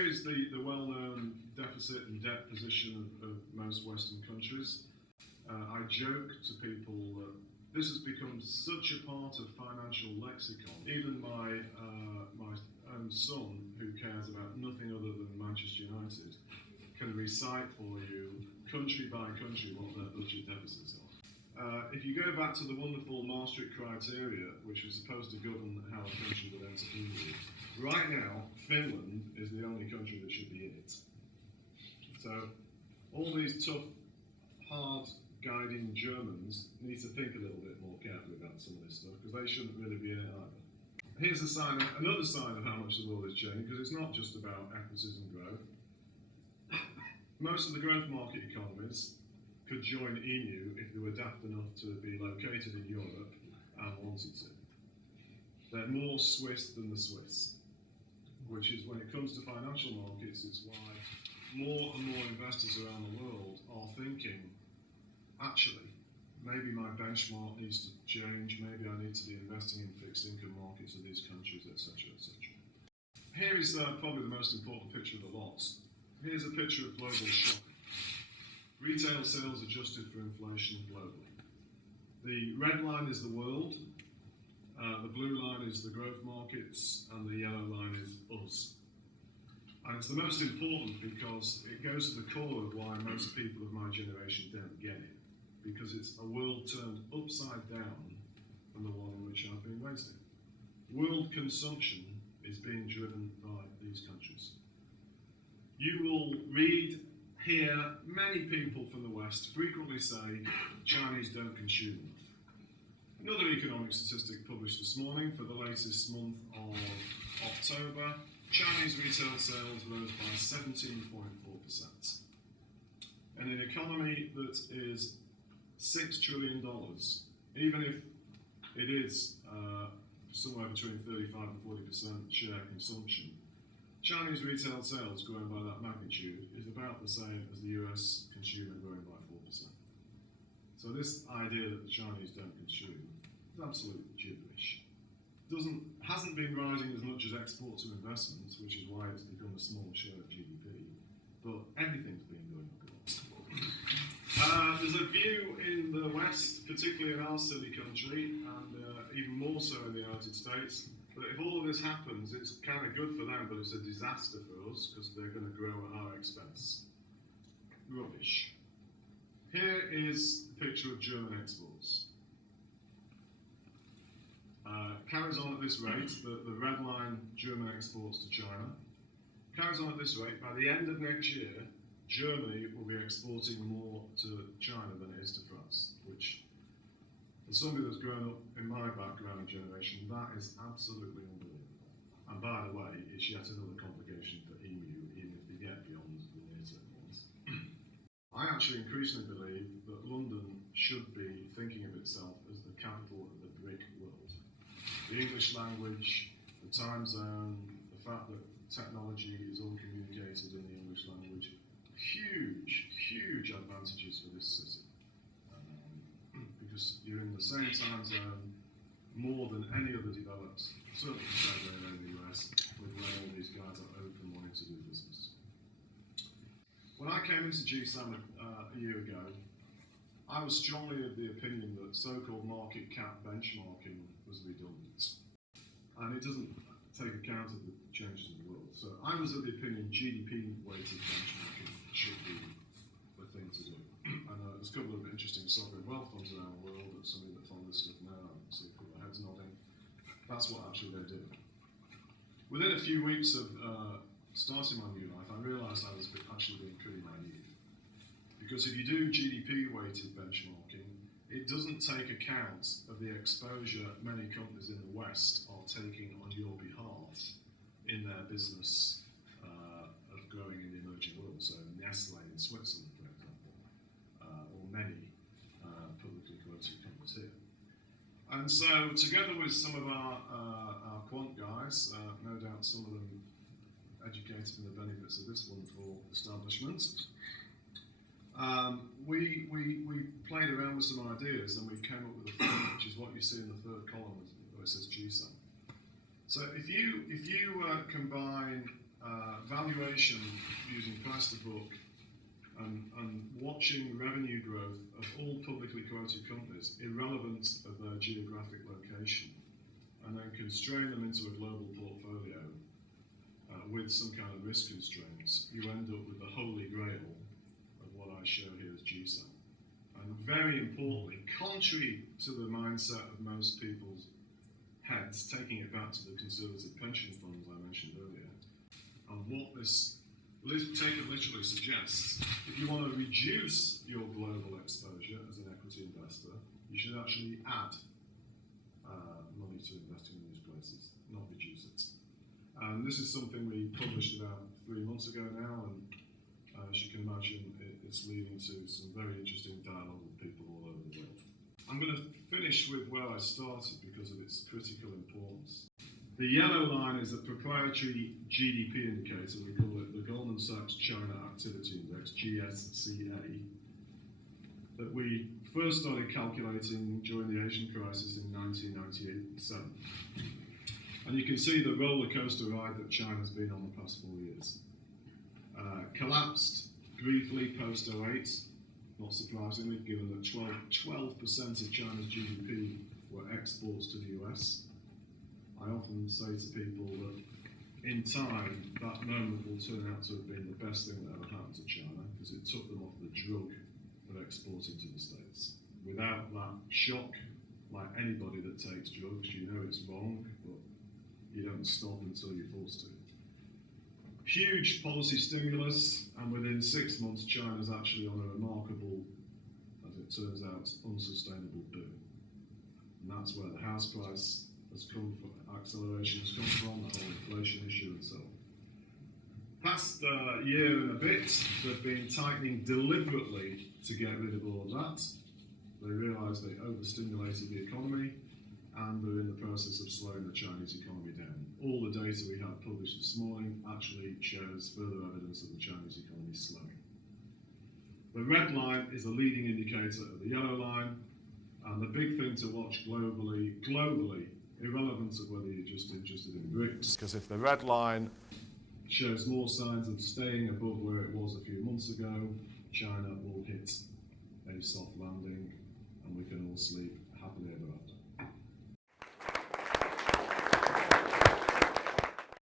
here is the well-known deficit and debt position of most Western countries. I joke to people that this has become such a part of financial lexicon. Even my own son, who cares about nothing other than Manchester United, can recite for you, country by country, what their budget deficits are. If you go back to the wonderful Maastricht criteria, which was supposed to govern how a country would enter EU, right now, Finland is the only country that should be in it. So, all these tough, hard guiding Germans need to think a little bit more carefully about some of this stuff, because they shouldn't really be in it either. Here's another sign of how much the world has changed, because it's not just about equities and growth. Most of the growth market economies could join EMU if they were daft enough to be located in Europe and wanted to. They're more Swiss than the Swiss, which is, when it comes to financial markets, it's why more and more investors around the world are thinking, actually, maybe my benchmark needs to change, maybe I need to be investing in fixed income markets of these countries, etc., etc. Here is probably the most important picture of the lot. Here's a picture of global shopping. Retail sales adjusted for inflation globally. The red line is the world, the blue line is the growth markets, and the yellow line is us. And it's the most important because it goes to the core of why most people of my generation don't get it. Because it's a world turned upside down from the one in which I've been raised in. World consumption is being driven by these countries. You will read, hear many people from the West frequently say Chinese don't consume enough. Another economic statistic published this morning for the latest month of October, Chinese retail sales rose by 17.4%. In an economy that is $6 trillion, even if it is somewhere between 35 and 40% share consumption, Chinese retail sales growing by that magnitude is about the same as the US consumer growing by 4%. So this idea that the Chinese don't consume is absolute gibberish. Hasn't been rising as much as exports and investments, which is why it's become a small share of GDP, but everything's been going up a lot. There's a view in the West, particularly in our silly country, and even more so in the United States, that if all of this happens, it's kind of good for them, but it's a disaster for us because they're going to grow at our expense. Rubbish. Here is a picture of German exports. Carries on at this rate, the red line, German exports to China. Carries on at this rate, by the end of next year, Germany will be exporting more to China than it is to France, which, for somebody that's grown up in my background generation, that is absolutely unbelievable. And by the way, it's yet another complication for EMU, even if they get beyond the near-term ones. I actually increasingly believe that London should be thinking of itself as the capital of the BRIC world. The English language, the time zone, the fact that technology is all communicated in the English language, huge advantages for this city. Because you're in the same time zone more than any other developed, certainly in the US, with where all these guys are open wanting to do business. When I came into GSAM a year ago, I was strongly of the opinion that so-called market cap benchmarking was redundant. And it doesn't take account of the changes in the world. So I was of the opinion GDP-weighted benchmarking should be the thing to do. And there's a couple of interesting sovereign wealth funds around the world that somebody that follow this stuff now, I see a couple of heads nodding. That's what actually they're doing. Within a few weeks of starting my new life, I realised I was actually being pretty naive. Because if you do GDP-weighted benchmarking, it doesn't take account of the exposure many companies in the West are taking on your behalf in their business of growing in the emerging world. So Nestle in Switzerland, for example, or many publicly quoted companies here. And so, together with some of our quant guys, no doubt some of them educated in the benefits of this wonderful establishment, we played around with some ideas and we came up with a thing, which is what you see in the third column where it says GSAM. So if you combine valuation using price to book and watching revenue growth of all publicly quoted companies, irrelevant of their geographic location, and then constrain them into a global portfolio with some kind of risk constraints, you end up with the holy grail of what I show here as GSAM. And very importantly, contrary to the mindset of most people's heads, taking it back to the conservative pension funds I mentioned earlier, and what this taken literally suggests, if you want to reduce your global exposure as an equity investor, you should actually add money to investing in these places, not reduce it. And this is something we published about 3 months ago now, and as you can imagine, it's leading to some very interesting dialogue with people all over the world. I'm going to finish with where I started because of its critical importance. The yellow line is a proprietary GDP indicator. We call it the Goldman Sachs China Activity Index, GSCA, that we first started calculating during the Asian crisis in 1997. And you can see the roller coaster ride that China's been on the past 4 years. Collapsed briefly post 08, not surprisingly, given that 12% of China's GDP were exports to the US. I often say to people that in time, that moment will turn out to have been the best thing that ever happened to China, because it took them off the drug of exporting to the States. Without that shock, like anybody that takes drugs, you know it's wrong, but you don't stop until you're forced to. Huge policy stimulus, and within 6 months, China's actually on a remarkable, as it turns out, unsustainable boom. And that's where the house price has come from, acceleration has come from, the whole inflation issue and so on. Past year and a bit, they've been tightening deliberately to get rid of all of that. They realised they overstimulated the economy, and they're in the process of slowing the Chinese economy down. All the data we have published this morning actually shows further evidence that the Chinese economy is slowing. The red line is a leading indicator of the yellow line, and the big thing to watch globally, irrelevant of whether you're just interested in BRICS, because if the red line shows more signs of staying above where it was a few months ago, China will hit a soft landing, and we can all sleep happily ever after.